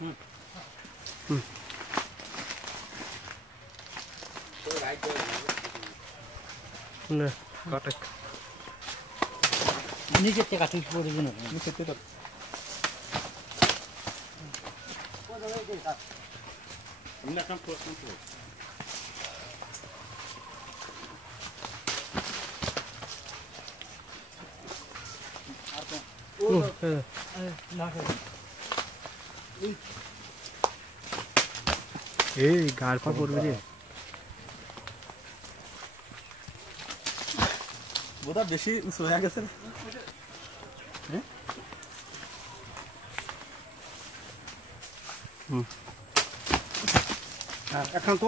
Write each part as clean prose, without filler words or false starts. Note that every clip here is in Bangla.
না কাটক নিচে থেকে কাটি পড়ে দিন নিচে থেকে আমরা কাম করতে এই গাল পা পড়বে রে বোধা বেশি উঁচু হয়ে গেছে হ্যাঁ এখন তো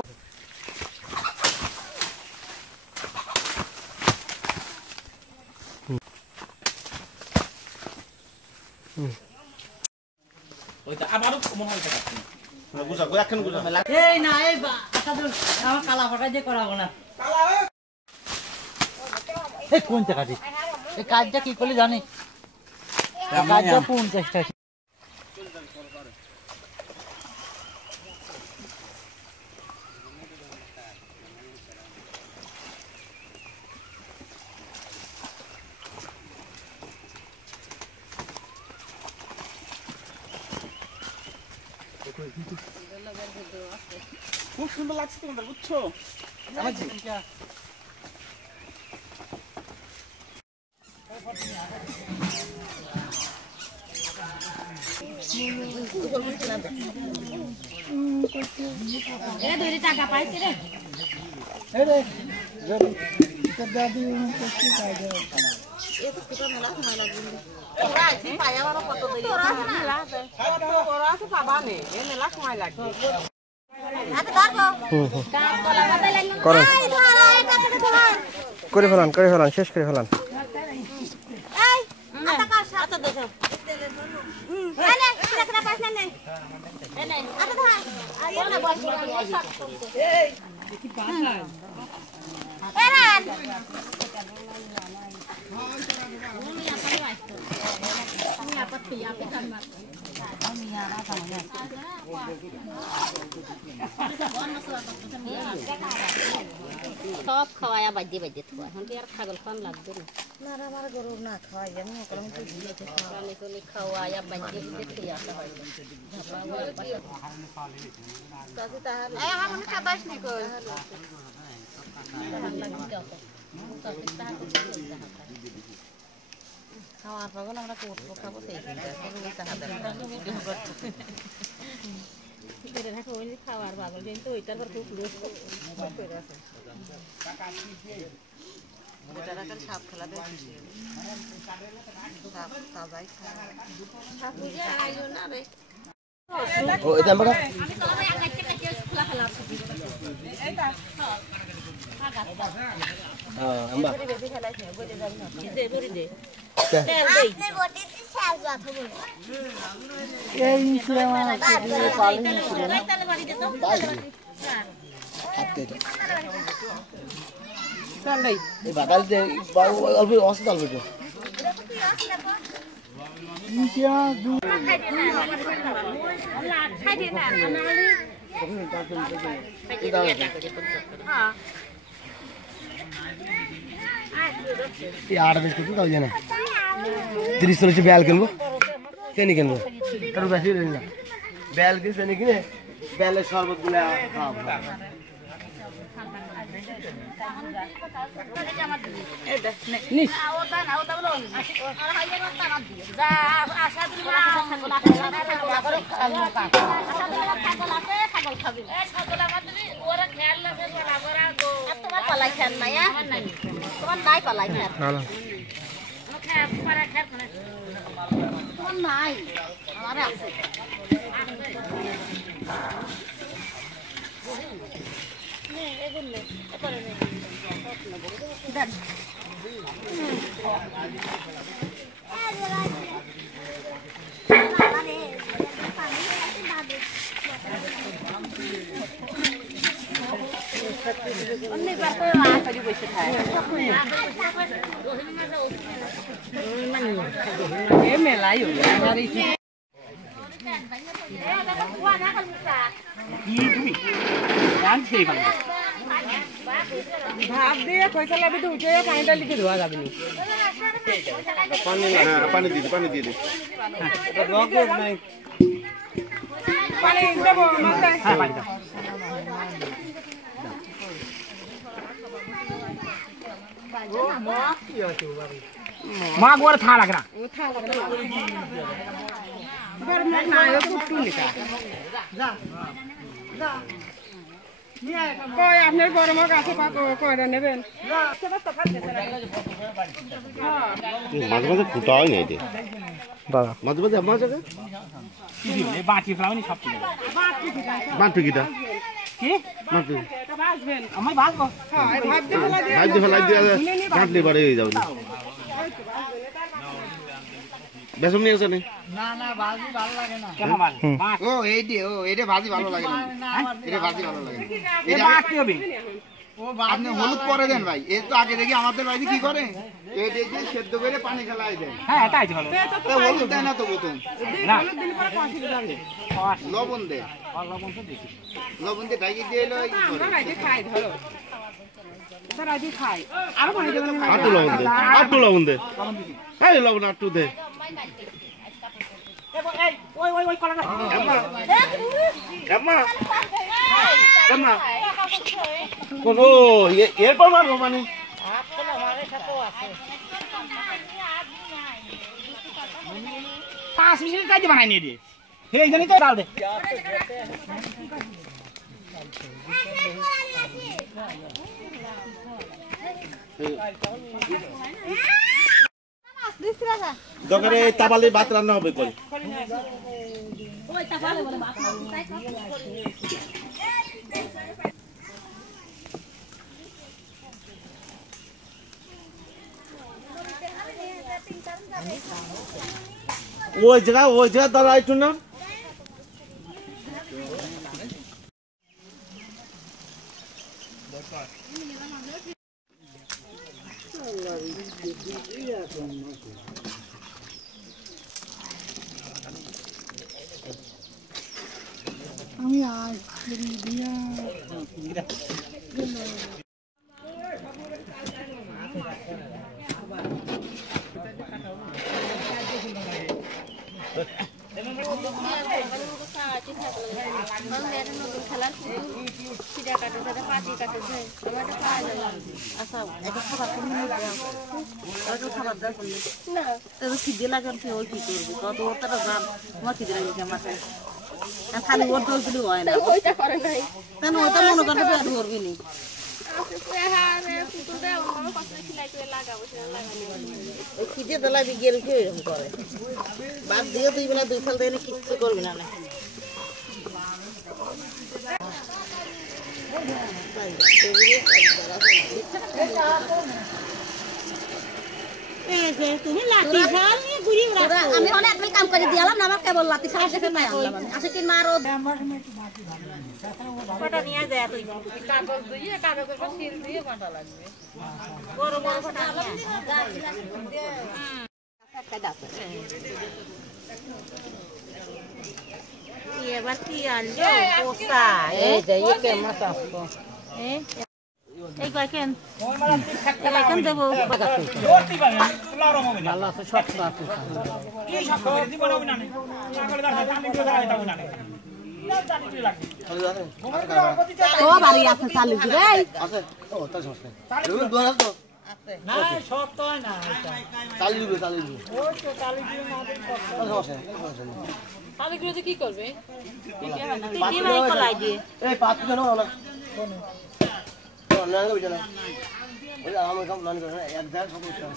ওইটা আবারও মনে হয় এটা না বুঝা গো এখন বুঝা এই না এই আটা তো আমার কালা ফাটা দিয়ে করাবো না কালা এই কোনটা কাটি এই কাজটা কি করলে জানি কাজটা 50 টাকা খুব সুন্দর লাগছে তোমাদের বুঝছো আমাজি এ দুই টাকা পাইছে রে এই রে যদি দাদি কষ্ট পায় দে এ তো কিটা মেলা সময় লাগবে তোরা আইছি পায়াবার কত দেই তোরা না লাগে তোরা আছে পাবা নে এ মেলা সময় লাগবে হাতে ধরবো কাজ কলা কথা লাগবে করেন এই ধর এই কাছে ধর করে ফেলান শেষ করে ফেলান এই আটা কার সাথে দেখো এই নে কিটা পাইছ না এই নে আটা ধর আই না বস এই কি পাতা এরান সব খাওয়ায়া বাজে বাজে থাকো এখন কি আর ছাগল খান লাগবে না না আমার গরু না খাওয়াই আমি ওকরম তো দিতে খাওয়ালে কোনি খাওয়ায়া বাজে বাজে খেয়ে আসা হয় তাতে তাহলে এই আমার মনে খাবাস নি কই খাওয়ার পাগল আমরা কোটকো খাবো সেই খাওয়ার পাগল কিন্তু ওইটার পর খুব লুজ করে আছে এটা রাখার সাপ খেলা দেখছি সাপ তাজাই সাপ বুঝে আইলো না রে ও এটা বাবা আমি তো আগে কাটতে কাটতে খোলা খেলা এইটা আমরা বেশি খেলাইছে বলে যাই না দে বড়ি দে তেল দেই আপনি বটি দি শেষ যাত বলে এই ইসলাম পালি তেল বড়ি দে তো হাতে এটা চল নাই এই বাগাল দে অল্প অসত অল্প তো ইন্ডিয়া দু খাই দে না আমালি হ্যাঁ এই 8 বেশ কত দাও জানা 30 40 বেল কিনবো কেনি কিনবো তার বেশি না বেল কি জানি কিনে বেলের শরবত গুলো খাও নিস ওটা না ওটা বলো আর হাইয়া না তা দিয়ে যা আশা দিলা ছাগল ছাগল খাবি এই ছাগল আমার দিবি ওরা খেয়াল না ফের বড় গো তোমার পালাই খেয়াল নাই তোমার নাই পালাই খেয়াল ভালো খেয়াল পারা খেয়াল মানে তোমার নাই আমার আছে নে এগুন নে করে নে দেন অনেক বার তো আসারি বসে থাকে এ মেলাই হলো আমার এই কি তুমি জানছি পানি ভাত দিয়ে খৈসা লাবি তো উঠে পানিটা লিখে ধোয়া যাবে না পানি দিয়ে দে পানি দেবো মাথায় হ্যাঁ পানি দাও মা গোর থা লাগে না গরম না এ তো একটু নিকা কই আপনার গরম আছে কয়টা নেবেন মাঝে মাঝে ফুটা হয় না এতে মাঝে মাঝে আমার জায়গা কি দিলে বাটি ফেলাওনি সব কিছু বাঁধবে কিটা কি বাঁধবে বাসবেন আমি বাঁচবো হ্যাঁ ভাত দিয়ে ফেলা দিয়ে লাইট দিয়ে লাইট দিয়ে বাঁধলে পারে হয়ে যাবে বেসম নিয়ে আসে কেন বাল বাট ও এইটা ভাজি ভালো লাগে না এটা ভাজি ভালো লাগে না। এ বাট কি হবে আপনি হলুদ পরে দেন ভাই এই তো আগে দেখি আমাদের বাড়িতে কি করে এইটা যে সেদ্ধ করে পানি খেলাই দেয় হ্যাঁ তাই তো ভালো তো হলুদ দেয় না তো প্রথম না দিন পরে পাঁচ যাবে লবণ দেয় লবণ তো দেখি লবণ দিয়ে ঢাকি দিয়ে এলো আমরা রাইতে খাই ধরো স্যার রাইতে খাই আর পানি দেবেন না আটটু লবণ দে এই লবণ আটটু দে এই ওই কলাটা কোন এরপর মারবো মানে পাঁচ মিনিট কাজে বানাই নিয়ে দিয়ে এই জন্যই তো ডাল দে দরকারে তাবালে ভাত রান্না হবে করে ওই জায়গা দাঁড়া একটু না খালি ওর দোষ দিলে হয় না ওইটা করে নাই কেন ওটা মনে করতে পেট ভরবি নি খিদে দলা বিগের কি এরকম করে বাদ দিয়ে দুই বেলা দুই ফাল দিয়ে কিচ্ছু করবি না আমি অনেক কাম করে দিলাম না আমার কেবল লাতি সারা দেখে পাই আনলাম আসে কি মারো ফটো নিয়ে যায় তুই কাগজ দিয়ে কাগজের উপর সিল দিয়ে বাটা লাগবে বড় বড় ফটো এবার কি আনলো পোসা এই যে একে মাছ আসতো এই কয়কেন কয়কেন দেবো জোরতি পাবে লারম হবে না আল্লাহ তো সব আছে কি সব করে দিব না না ছাগল দাঁড়া জানি করে দাঁড়াই তাও না জানি করে লাগবে ও বাড়ি আছে চালু রে আছে ও তাই সমস্যা এগুলো দুয়ার আছে তো না সব তো হয় না চালু দিবে ওই তো কালি দিয়ে না দিন সমস্যা চালুগুলো যে কি করবে কি ভাই কলাই দিয়ে এই পাত কেন না না না বিজনা ওই আমার কাম প্ল্যান করে এক জায়গা সব করতে হবে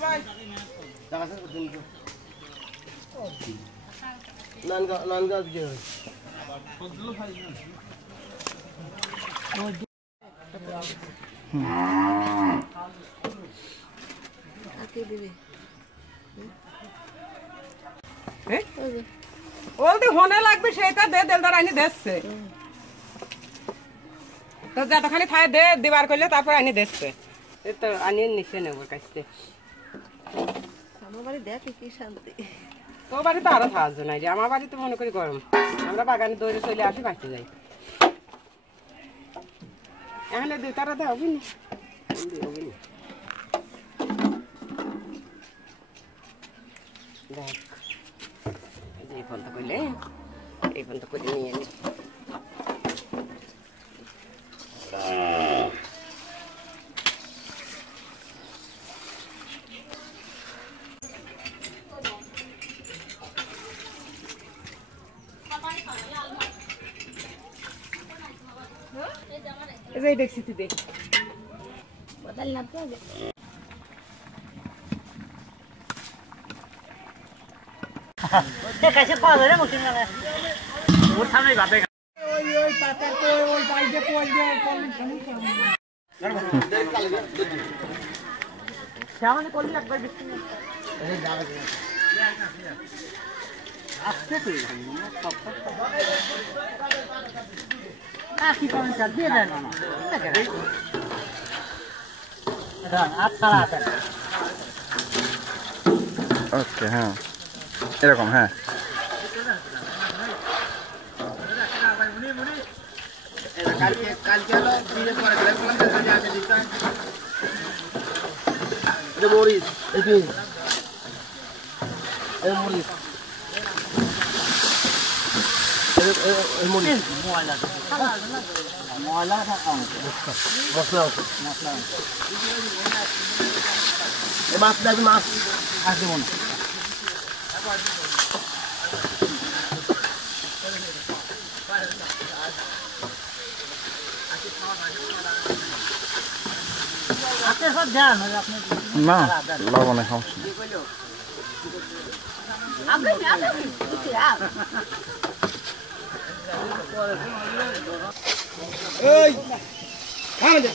টাকা স্যার দিন তো নানগা দিয়ে ওলতে হনে লাগবে সেটা দে দেলদার আইনি দেখছে তো যতখানি খায় দে দিবার করলে তারপর আইনি দেখছে এই তো আনিয়ে নিচে নেব কাছে আমার বাড়ি দেখ কি শান্তি তো বাড়িতে আরো থাকছে না রে, আমার বাড়িতে মনে করি গরম, আমরা বাগানে দৌড়ে চলে আসি বাঁচতে যাই। এখানে দুই তারা দেওয়া হবে না, দেখ এই ফোনটা করলে এই ফোনটা করে নিয়ে নি। এই দেখছি তুই দেখ বদল না তো कैसे पाल रहे मशीन वाले ওর সামনেই বাপে सामने कोली একবার বিক্রি আসছে তুই কি করেন চাল দিয়ে দেন না এটা আট সাড়ে আট ওকে হ্যাঁ এরকম হ্যাঁ মরিচ মরিচ মরিচ ময়লা মশলা মাছ লাগবে মাছ আসবে মনে আপনি সব দেন আপনি না লবণে সমস্যা আপনি এই খান দে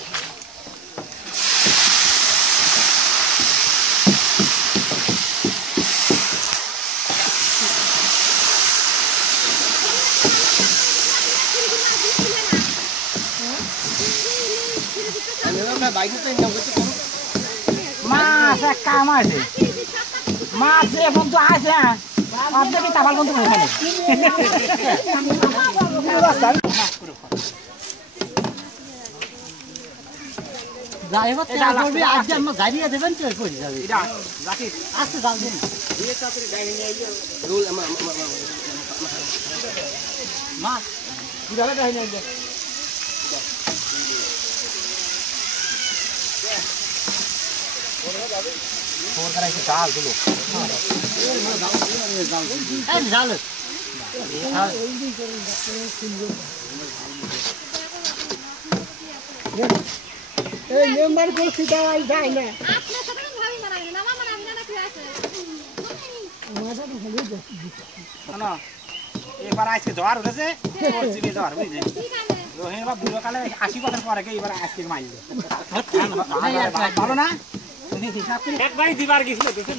মাছ এক কাম আছে মাছ এখন তো আছে আপনি তাবার বন্ধু ওখানে যাই হোক আজকে আমার গাড়িয়ে দেবেন তো করে যাবে আজকে যাও দিন মাছ কিভাবে গাড়ি নিয়ে মেম্বার করছি দেওয়াই যায় না এবার আজকে জ্বর উঠেছে জ্বর বুঝলি রোহিণ বা বুড়ো কালে 80 বছর পরে এবার আজকে মাইল ভালো না একবারই দিবার গেছিল দেখেন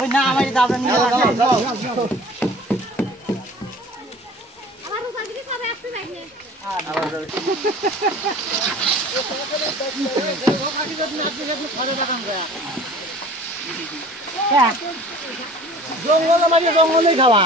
ওই না আমার দাদা নিয়ে আমার উপর দিকে সবাই আসতে পারবে জঙ্গল মারিয়ে জঙ্গলেই খাওয়া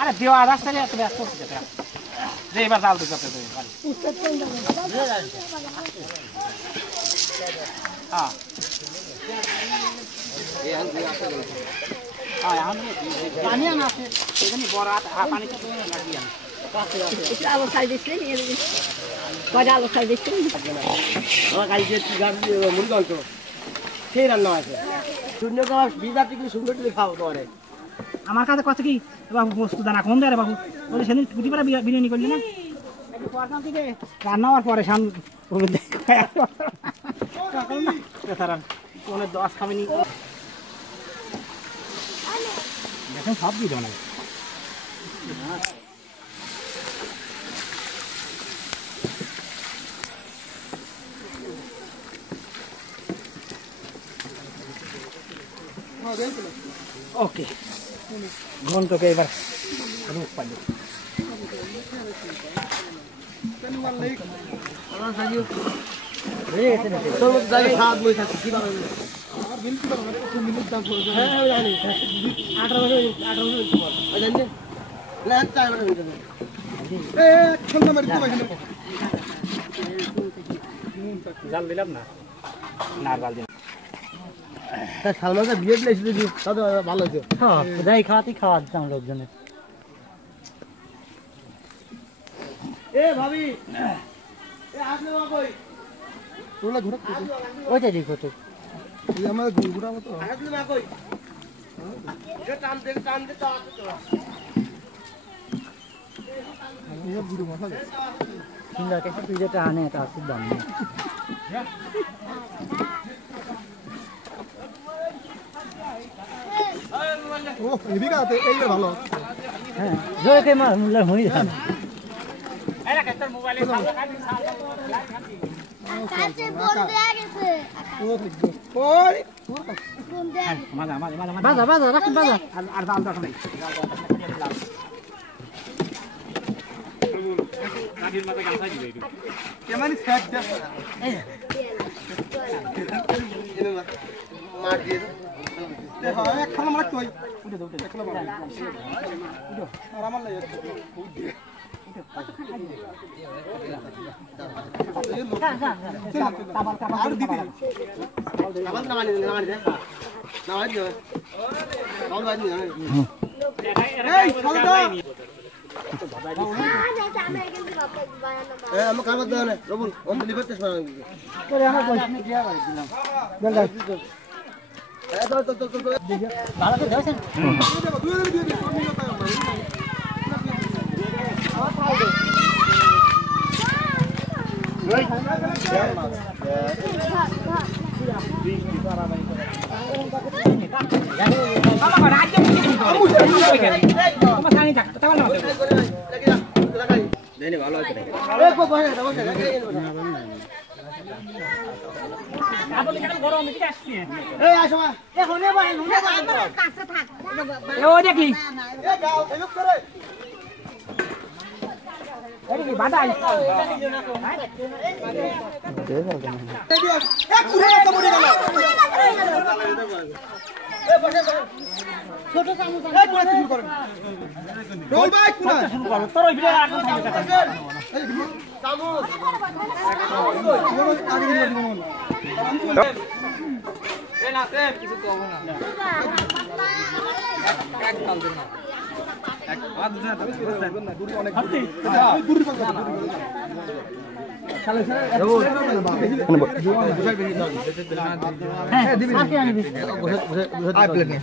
আরে দেওয়া রাস্তায় এত ব্যস্ত হচ্ছে যে এবার জাল দিতে হবে হ্যাঁ পানি আনা আছে এখানে বড় পানি তো লাগিয়ে আলো খাই দিচ্ছে কয়টা আলো খাই দিচ্ছে আমার গাড়িতে মুড়ি গল্প সেই রান্না আছে শূন্য খাওয়া বিজাতি কিন্তু সুন্দর করে খাবো তোমারে আমার কাছে কত কি বাবু বস্তু দানা কম দেয় রে বাবু বলে সেদিন গুটি পাড়া বিরিয়ানি করলি না থেকে রান্না হওয়ার পরে সামনে দশ খাবেনি সব দিয়ে দেবো না ওকে ঘন্টকে এবার রূপ পাইল জাল দিলাম না না জাল দিলাম সালমানটা বিয়ে দিলে ভালো হতো। হ্যাঁ যাই খাওয়া দিতাম লোকজনের এ ভাবি এ আসলে মা কই তোলা ঘোরা ওইটা দেখো তো এই আমার ঘোরা মতো আসলে মা কই এ টান দে তো আসে তো এই বুড়ো মাথা সুন্দর একটা তুই যেটা আনে এটা আসল দাম নেই ও এদিকে আতে এই ভালো হ্যাঁ জোরে কে মার মুল্লা হই যায় কাছে বল দেয়া গেছে ওই কোন দেয়া বাজা রাখ বাজা আর জাল দাও নাই কেমন সেট দে মার দিয়ে দে হ্যাঁ এক খানা মার কই উঠে দাও এক খানা মার উঠো আর আমার লাগে আর দিদি আবার নামানি দে নামানি দে কল বাজ নি এই চল তো আমি কার বাদ দেন রবুল অন লিভার টেস্ট করা করে আমার পয়সা নিয়ে দিয়া করে দিলাম বল ভালো করে দাওছেন ভালো আছে ছোট চামচ রোল ভাই কোনা শুরু করো তোর ওই ভিডিও আগুন থাকে চামচ এ না সে কিছু তো হবে না এক কাল দেন না এক বাদ দেন না দূর অনেক দূর চলে হ্যাঁ দিবি সাথে আনবি আই প্লেট নে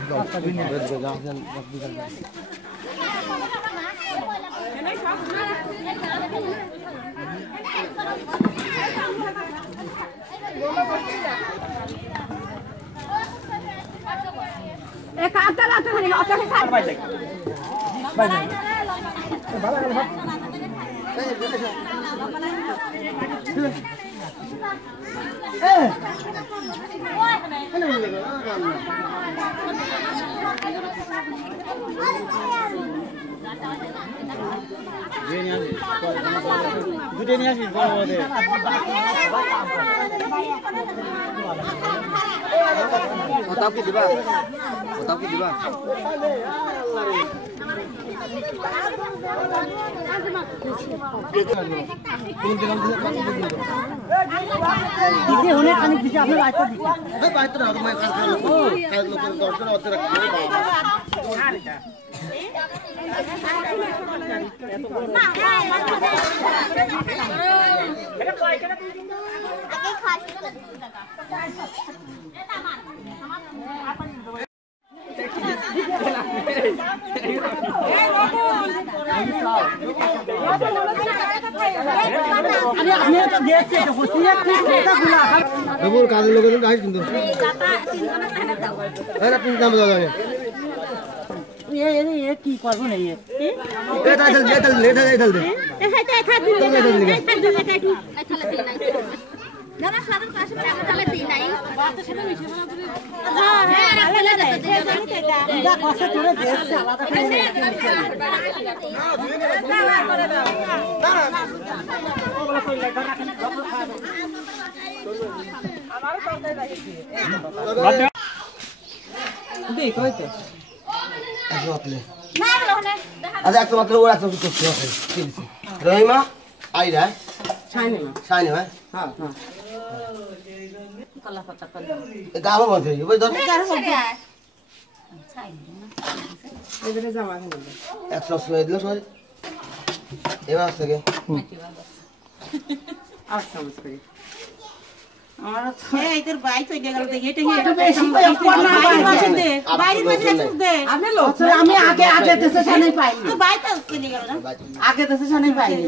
এক আটা রাতে হয়ে গেল আটা খাই বাই যাই বাই যাই ভালো ভালো দুটো নিয়ে আসিস বড় বড় ওটাও কি দিবা দিদি হনে খানিক দিছি আপনার আইতে দিছি এই বাইতে না তুমি কাজ করো কাজ লোক দর্শন অত রাখতে আমি তো দেখছি হোসিয়া কি এটা গুলা রবুল কাজের লোকের গাইস কিন্তু এই গাটা তিনজনের খানা দাও এরা তিন নাম দাও জানে কি করবো না এটা চল দে চল লেট হয়ে চল দে না সাধারণ পাশে আমরা তাহলে দিই নাই বাতের সাথে মিশে হ্যাঁ রাখলে দে এটা কষ্ট করে দেশে আলাদা করে দেখ হইতো আচ্ছা একটা মাত্র ওরা একটা করতে হবে ঠিক আছে রহিমা আই রা সাইনে ভাই হ্যাঁ হ্যাঁ গালো বন্ধ হয়ে যাবে ধর এবারে জামা কিনে একশো শুয়ে দিল সবাই এবার থেকে আর সমস্যা করি আমার এইটার বাইক হয়ে গেল দেখি এটা একটু বেশি করে বাইরে বসে দে আমি লোক আমি আগে দেশে সামনে পাইনি তো বাইক চলে গেল না আগে দেশে সামনে পাইনি